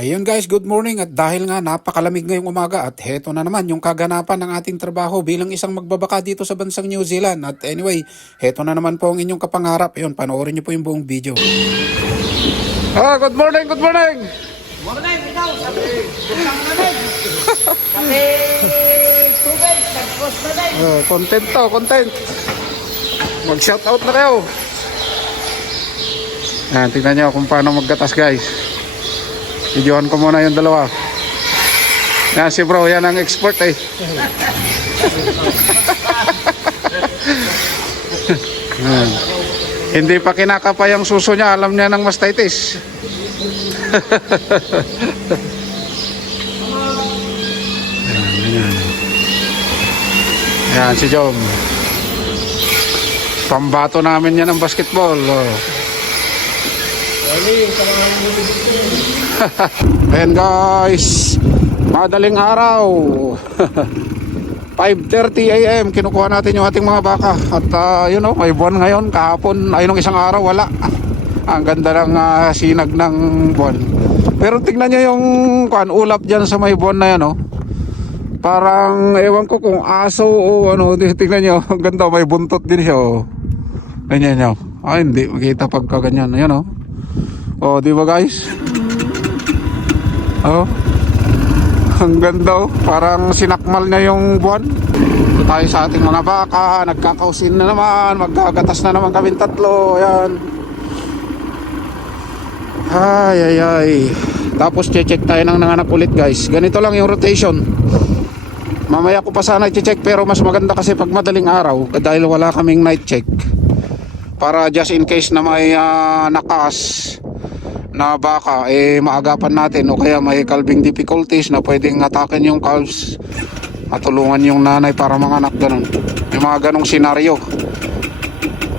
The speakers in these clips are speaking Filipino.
Ayun guys, good morning at dahil nga napakalamig ngayong umaga at heto na naman yung kaganapan ng ating trabaho bilang isang magbabaka dito sa bansang New Zealand. At anyway, heto na naman po ang inyong kapangarap. Ayun, panoorin niyo po yung buong video. Ah, good morning, good morning! Morning, ikaw, sabi. Sabi, tubig, nag-cross na din. Oh, content to, content. Mag-shoutout na kayo. Yan, tingnan nyo kung paano maggatas guys. Videohan ko muna yung dalawa. Yan si bro, yan ang expert eh. Yan. Hindi pa kinakapa yung suso niya, alam niya ng mastitis. yan. Yan si Jom. Pambato namin yan ng basketball. Oh. Ayan guys. Madaling araw. 5.30 a.m. Kinukuha natin yung ating mga baka. At uh, you know, may buwan ngayon. Kahapon, ay nung isang araw, wala. Ang ganda ng ah, sinag ng buwan. Pero tingnan nyo yung kuan, ulap dyan sa may buwan na yan. Oh. Parang, ewan ko kung aso o ano. Tingnan nyo, ang ganda. May buntot din siya. Oh. Ganyan nyo. Ah, hindi. Makita pagka ganyan. Ayan oh. Oh, di ba guys? Oh. Ang ganda oh. Parang sinakmal na yung buwan. Tayo sa ating mga baka. Nagkakausin na naman. Magkagatas na naman kami tatlo. Ayan. Ay, ay, ay. Tapos check tayo ng nanganak ulit guys. Ganito lang yung rotation. Mamaya ko pa sana i-check pero mas maganda kasi pag madaling araw dahil wala kaming night check. Para just in case na may ah, nakas na baka eh maagapan natin o kaya may calving difficulties na pwedeng atakin yung calves matulungan yung nanay para manganak ganun. Yung mga ganong senaryo.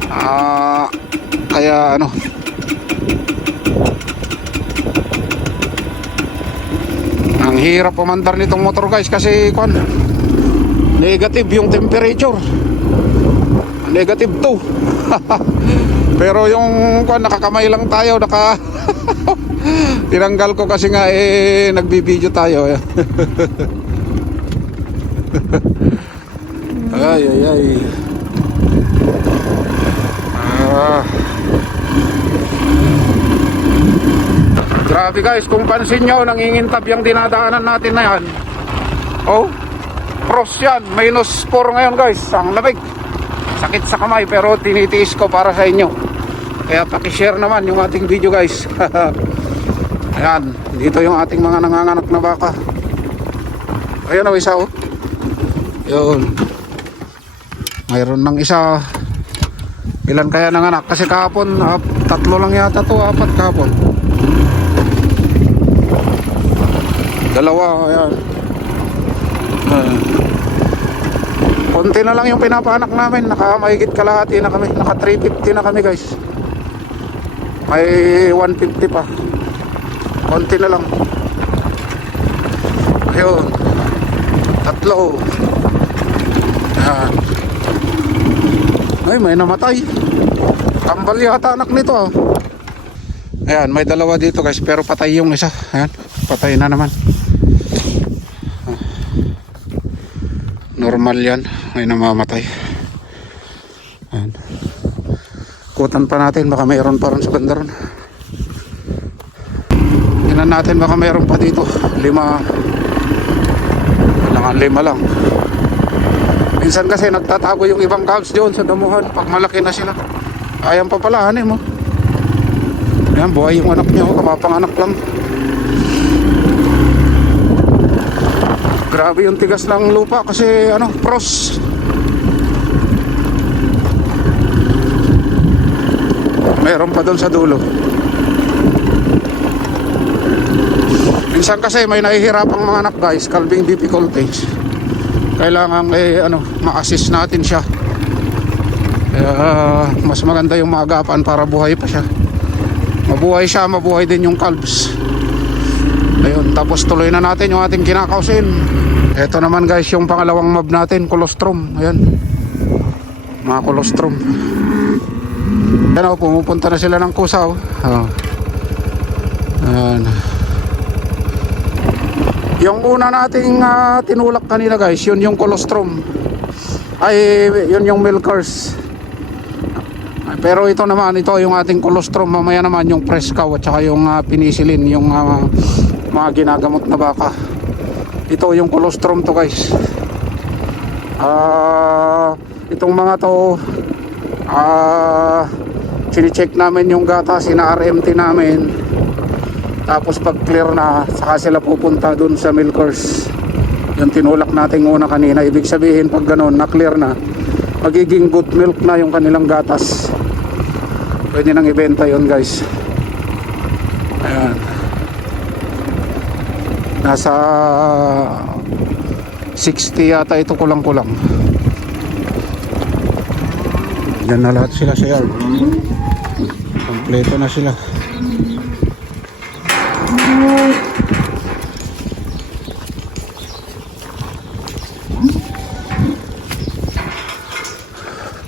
Ah kaya ano? Ang hirap pumandar nitong motor guys kasi kwan negative yung temperature. Negative 2 pero yung kwan nakakamay lang tayo naka tinanggal ko kasi nga eh nagbibideo tayo. Ay ay ay. Ah. grabe guys kung pansin nyo nangingintab yung dinadaanan natin na yan. Oh cross yan. Minus 4 ngayon guys. Ang lamig. Sakit sa kamay pero tinitiis ko para sa inyo kaya pakishare naman yung ating video guys. Ayan dito yung ating mga nanganganak na baka. Ayan o isa o yun. Mayroon ng isa ilan kaya nanganak? Kasi kahapon ah, tatlo lang yata to apat kahapon. Dalawa ayan. Ah. konti na lang yung pinapanak namin. Naka mahigit kalahati na kami. Naka 350 na kami guys may 150 pa. Konti na lang. Ayun. Tatlo. Ayan. ay may namatay. Tambal yata anak nito ah. ayan may dalawa dito guys pero patay yung isa. Ayan patay na naman. Normal yan. May namamatay ayan kutan pa natin baka mayroon pa ron sa banda ron. Tingnan natin baka mayroon pa dito. Lima. Kailangan lima lang. Minsan kasi nagtatago yung ibang calves doon sa damuhan pag malaki na sila. Ayan pa pala ano mo? Yan buhay yung anak niya oh, kapapanganak lang. Grabe yung tigas ng lupa kasi ano pros meron pa doon sa dulo. Minsan kasi may nahihirapang mga anak guys. Calving difficulties kailangan eh ano ma-assist natin siya. Kaya mas maganda yung maagapan para buhay pa siya. Mabuhay siya mabuhay din yung calves. Ayun tapos tuloy na natin yung ating kinakausin. Eto naman guys yung pangalawang mob natin colostrum. Ayan mga colostrum yan o, pumupunta na sila ng kusa o. Oh. Ayan. Yung una nating ah, tinulak kanina guys, yun yung colostrum. Ay, yun yung milkers. Pero ito naman, ito yung ating colostrum. Mamaya naman yung Prescow at saka yung ah, penicillin, yung ah, mga ginagamot na baka. Ito yung colostrum to guys. Ah, itong mga to ah chine-check namin yung gatas, ina-RMT namin. Tapos pag clear na, saka sila pupunta dun sa milkers. Yung tinulak natin una kanina. Ibig sabihin pag ganun, na-clear na, magiging good milk na yung kanilang gatas. Pwede nang ibenta yon guys. Ayan. Nasa 60 yata ito kulang-kulang. Yan na lahat sila sa yard. Kompleto na sila.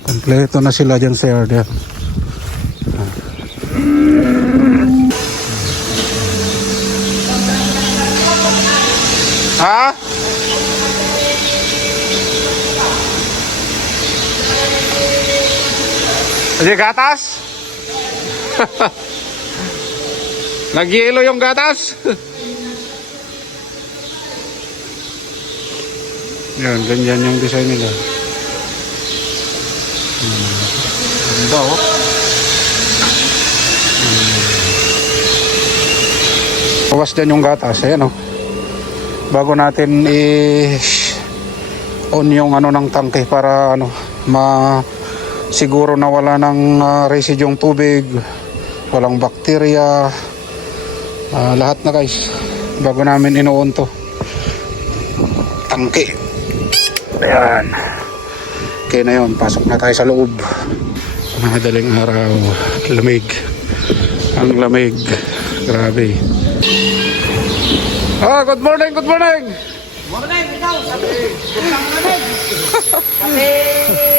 Kompleto na sila dyan sa yard. Yan. Hindi gatas? Nagyelo yung gatas? Yan, ganyan yung design nila. Hmm. Ganda oh. Hmm. Bawas dyan yung gatas. Ayan oh. Bago natin i on yung ano ng tangke para ano ma siguro na wala ng uh, residue yung tubig walang bakterya. Ah, lahat na guys. Bago namin ino-on to tangke. Ayan. Okay na yun. Pasok na tayo sa loob. Madaling araw. Lamig. Ang lamig. Grabe. Ah good morning good morning! Morning, ikaw, sabi, kusang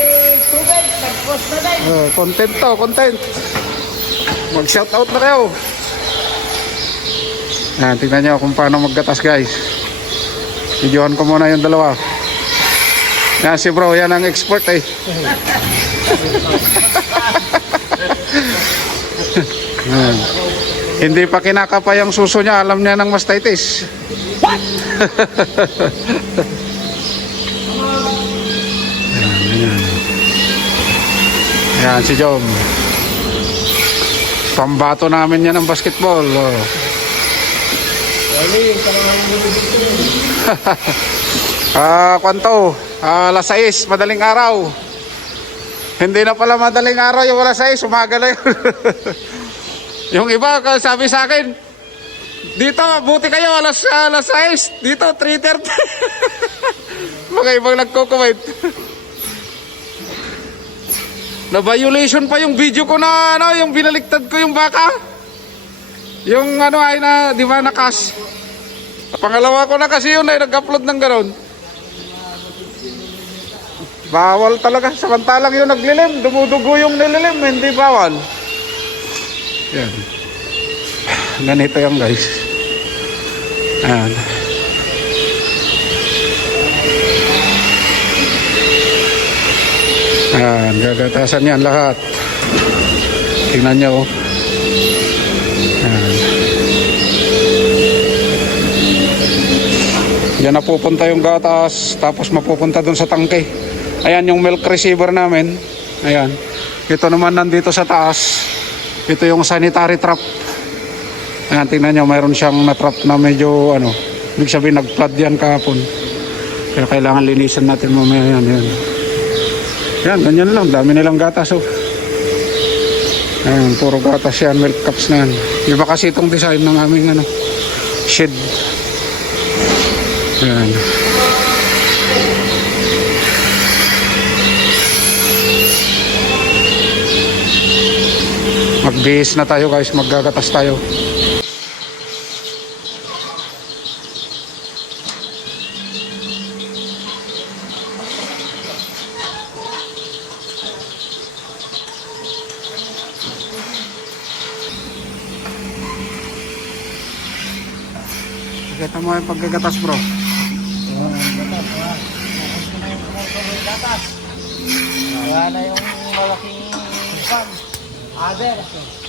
Ah, content to content mag shout out na kayo Ayan, tingnan nyo kung paano maggatas guys. Videohan ko muna yung dalawa. Yan si bro, yan ang expert eh. Ayan. Hindi pa kinakapa yung suso niya, alam niya ng mastitis. Ayan, Ayan, si Jom. Pambato namin yan ng basketball. Oh. Ah, kwanto? Ah, alas 6, madaling araw. Hindi na pala madaling araw yung alas 6, umaga na yun. yung iba, sabi sa akin, dito, buti kayo, alas, alas 6. Dito, 3.30. Mga ibang nagko-comment. Na violation pa yung video ko na ano, yung binaliktad ko yung baka. Yung ano ay na, di ba, nakas. Pangalawa ko na kasi yun ay nag-upload ng ganon. Bawal talaga. Samantalang yung naglilim, dumudugo yung nililim, hindi bawal. Yan. Ganito yan guys. Ayan. Ayan, gagatasan yan lahat. Tingnan nyo. oh. Ayan. Yan na pupunta yung gatas, tapos mapupunta dun sa tangke. Ayan yung milk receiver namin. Ayan. Ito naman nandito sa taas. Ito yung sanitary trap. Ayan, tingnan nyo, mayroon siyang na-trap na medyo, ano, ibig sabihin nag-flood yan kahapon. Kaya kailangan linisan natin mamaya yan. Yan, yan ganyan lang. Dami nilang gatas, oh. Ayan, puro gatas yan, milk cups na yan. Iba kasi itong design ng aming, ano, shed. Ayan. Magbihis na tayo guys, maggagatas tayo. Kita mo yung pagkagatas bro. Wala na yung malaking fan. Other.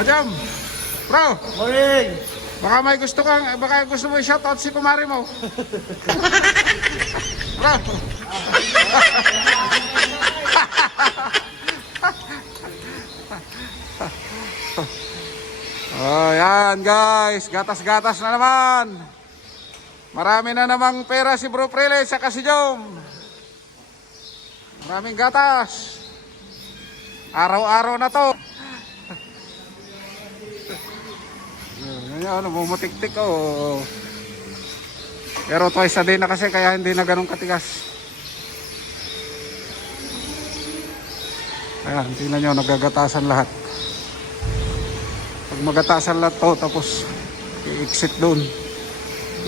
Ajam! Bro! Morning! Baka may gusto kang, baka gusto mo i-shoutout si kumari mo. Bro! oh, yan guys. Gatas-gatas na naman. Marami na namang pera si Bro Prele sa si Jom. Maraming gatas. Araw-araw na to. Yan yan, bumutik-tik oh. Pero twice a day na kasi kaya hindi na ganun katigas. Ayan, tingnan nyo, nagagatasan lahat. Pag magatasan lahat to, tapos i-exit doon.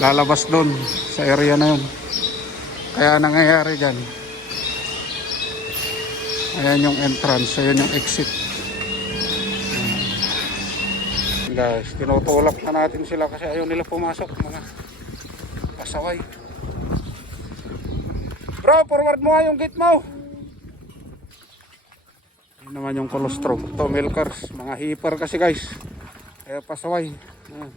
Lalabas doon sa area na yun. Kaya nangyayari dyan. Ayan yung entrance, ayan yung exit. Guys tinutulak na natin sila kasi ayaw nila pumasok mga pasaway. Bro forward mo yung gate mo. Yun naman yung colostrum. To milkers. Mga hipper kasi guys. Kaya pasaway. Ayan.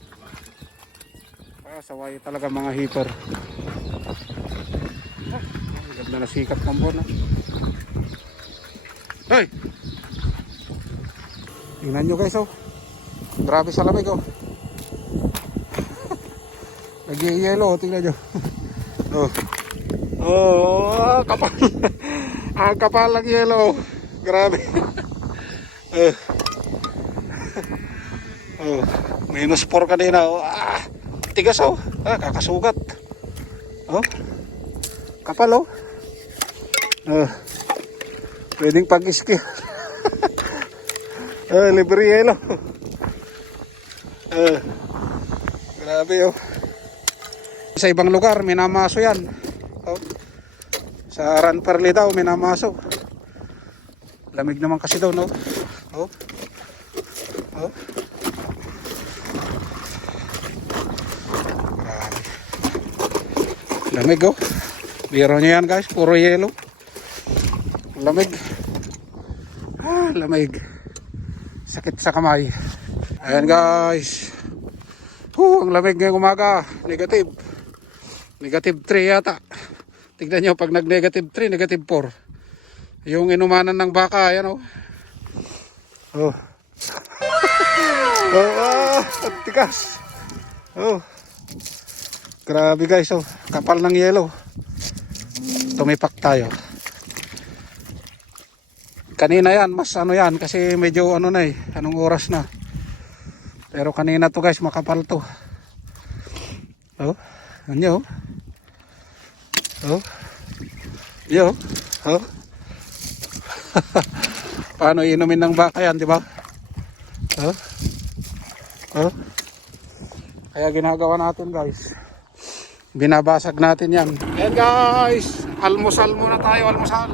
pasaway talaga mga hipper ah, ganda na sikat ng buwan ah. hey! Tingnan nyo guys oh Grabe sa lamig oh. Nag-yellow, tingnan nyo. oh. Oh, kapal. Ang kapal ng yellow. Grabe. oh. oh. Minus 4 kanina. Oh. Ah, tigas oh. Ah, kakasugat. Oh. Kapal oh. Oh. Pwedeng pag-ski. oh, libre yellow. Eh, grabe oh. Sa ibang lugar, minamaso yan. Oh. Sa Ranperli daw, minamaso. Lamig naman kasi daw, no? Oh. Oh. Grabe. Lamig, oh. Biro nyo yan, guys. Puro yelo. Lamig. Ah, lamig. Sakit sa kamay. Ayan guys. Huh, ang lamig ngayong umaga. Negative. Negative 3 yata. Tignan nyo pag nag negative 3, negative 4. Yung inumanan ng baka, ayan oh. Oh. oh, ah, ang tigas. Oh. Grabe guys, oh. Kapal ng yelo. Tumipak tayo. Kanina yan, mas ano yan, kasi medyo ano na eh, anong oras na. Pero kanina to guys, makapal to. Oh, ano Oh. Yo. Oh. Paano inumin ng baka yan, di ba? Oh. Oh. Kaya ginagawa natin guys. Binabasag natin yan. Yan guys, almusal muna tayo, almusal.